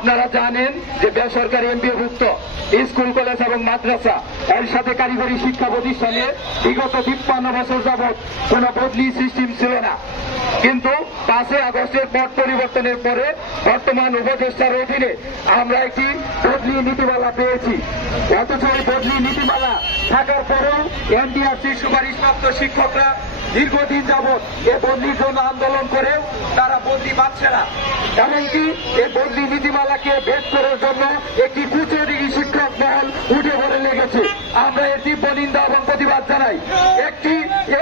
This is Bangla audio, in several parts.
আপনারা জানেন যে বেসরকারি এমপিওভুক্ত স্কুল কলেজ এবং মাদ্রাসা এর সাথে কারিগরি শিক্ষা প্রতিষ্ঠানে বিগত 53 বছর যাবৎ কোন বদলি সিস্টেম ছিল না, কিন্তু 5 আগস্টের পট পরিবর্তনের পরে বর্তমান উপদেষ্টার অধীনে আমরা একটি বদলি নীতিমালা পেয়েছি। অথচ এই বদলি নীতিমালা থাকার পরেও এনটিআরসির সুপারিশপ্রাপ্ত শিক্ষকরা দীর্ঘদিন যাবৎ এ বদলির জন্য আন্দোলন করেও তারা বদলি পাচ্ছে না। এমনকি এই বদলি নীতিমালাকে ভেদ করার জন্য একটি কুচদিঘি শিক্ষক মহল উঠে পড়ে লেগেছে। আমরা এর তীব্র নিন্দা এবং প্রতিবাদ জানাই।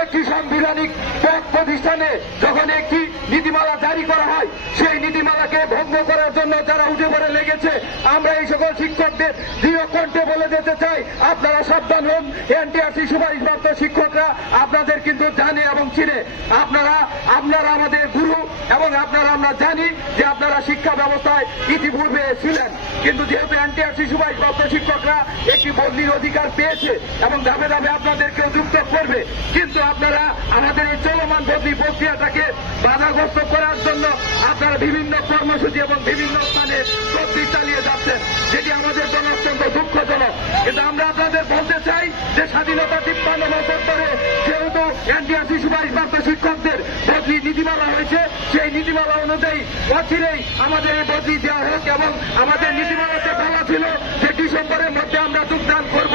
একটি সাংবিধানিক পদ প্রতিষ্ঠানে যখন একটি নীতিমালা জারি করা হয়, সেই নীতিমালাকে ভঙ্গ করার জন্য যারা উঠে পড়ে লেগেছে, আমরা এই সকল শিক্ষকদের দৃঢ় কণ্ঠে বলে যেতে চাই, আপনারা সাবধান হন। এনটিআরসি সুপারিশপ্রাপ্ত শিক্ষকরা আপনাদের কিন্তু জানে এবং চিনে। আপনারা আমাদের গুরু এবং আমরা জানি যে আপনারা শিক্ষা ব্যবস্থায় ইতিপূর্বে ছিলেন, কিন্তু যেহেতু এনটিআরসি সুপারিশপ্রাপ্ত শিক্ষকরা একটি বদলির অধিকার পেয়েছে এবং ধাপে ধাপে আপনাদেরকেও যুক্ত করবে, কিন্তু আপনারা আমাদের এই চলমান বদলি প্রক্রিয়াটাকে বাধাগ্রস্ত করার জন্য আপনারা বিভিন্ন কর্মসূচি এবং বিভিন্ন স্থানে বদলি চালিয়ে যাচ্ছেন, যেটি আমাদের জন্য অত্যন্ত দুঃখজনক। কিন্তু আমরা আপনাদের বলতে চাই যে স্বাধীনতা 53 বছর ধরে যেহেতু এনটিআরসি সুপারিশপ্রাপ্ত শিক্ষকদের বদলি নীতিমালা হয়েছে, সেই নীতিমালা অনুযায়ী অচিরেই আমাদের এই বদলি দেওয়া হোক এবং আমাদের নীতিমালাতে বলা ছিল যে ডিসেম্বরের মধ্যে আমরা যোগদান করব,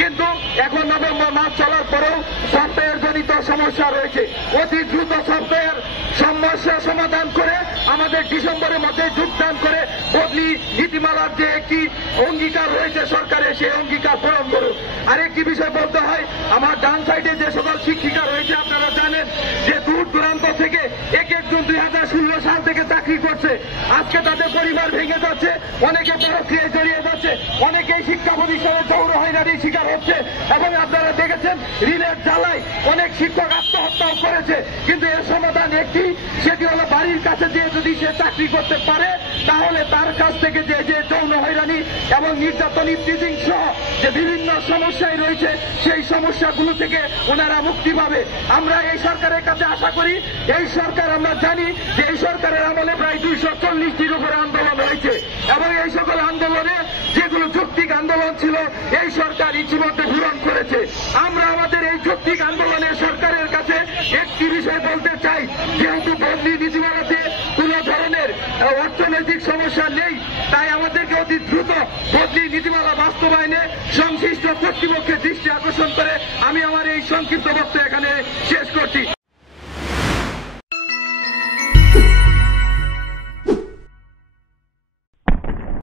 কিন্তু এখন নভেম্বর মাস চলার পরেও সফটওয়্যার জনিত সমস্যা রয়েছে। অতি দ্রুত সফটওয়্যার সমস্যা সমাধান করে আমাদের ডিসেম্বরের মধ্যে যোগদান করে বদলি নীতিমালার যে একটি অঙ্গীকার রয়েছে সরকারের, সেই অঙ্গীকার পূরণ করুন। আরেকটি বিষয় বলতে হয়, আমার ডান সাইডে যে সকল শিক্ষিকা রয়েছে আপনারা জানেন যে দূর দূরান্ত থেকে একজন 2016 সাল থেকে চাকরি করছে, আজকে তাদের পরিবার ভেঙে যাচ্ছে, অনেকে পরক্রিয়ায় জড়িয়ে যাচ্ছে, অনেকেই শিক্ষা প্রতিষ্ঠানে যৌন হয়রানির শিকার হচ্ছে এবং আপনারা দেখেছেন ঋণের জ্বালায় অনেক শিক্ষক আত্মহত্যাও করেছে। কিন্তু এর সমাধান একটি, সেটি হলো বাড়ির কাছে যে যদি সে চাকরি করতে পারে তাহলে তার কাছ থেকে যে যৌন হয়রানি এবং নির্যাতন ইত্যাদি সহ যে বিভিন্ন সমস্যায় রয়েছে, সেই সমস্যাগুলো থেকে ওনারা মুক্তি পাবে। আমরা এই সরকারের কাছে আশা করি, এই সরকার আমরা জানি যে এই সরকারের আমলে প্রায় 240টির উপরে আন্দোলন হয়েছে এবং এই সকল আন্দোলনে যেগুলো যৌক্তিক আন্দোলন ছিল এই সরকার ইতিমধ্যে পূরণ করেছে। আমরা আমাদের এই যৌক্তিক আন্দোলনের সরকারের কাছে একটি বিষয় বলতে চাই, যেহেতু বদলি নীতিমালাতে কোন ধরনের অর্থনৈতিক সমস্যা নেই, তাই আমাদেরকে অতি দ্রুত বদলি নীতিমালা বাস্তবায়নে সংশ্লিষ্ট কর্তৃপক্ষের দৃষ্টি আকর্ষণ করে আমি আমার এই সংক্ষিপ্ত বক্তব্য এখানে শেষ করছি।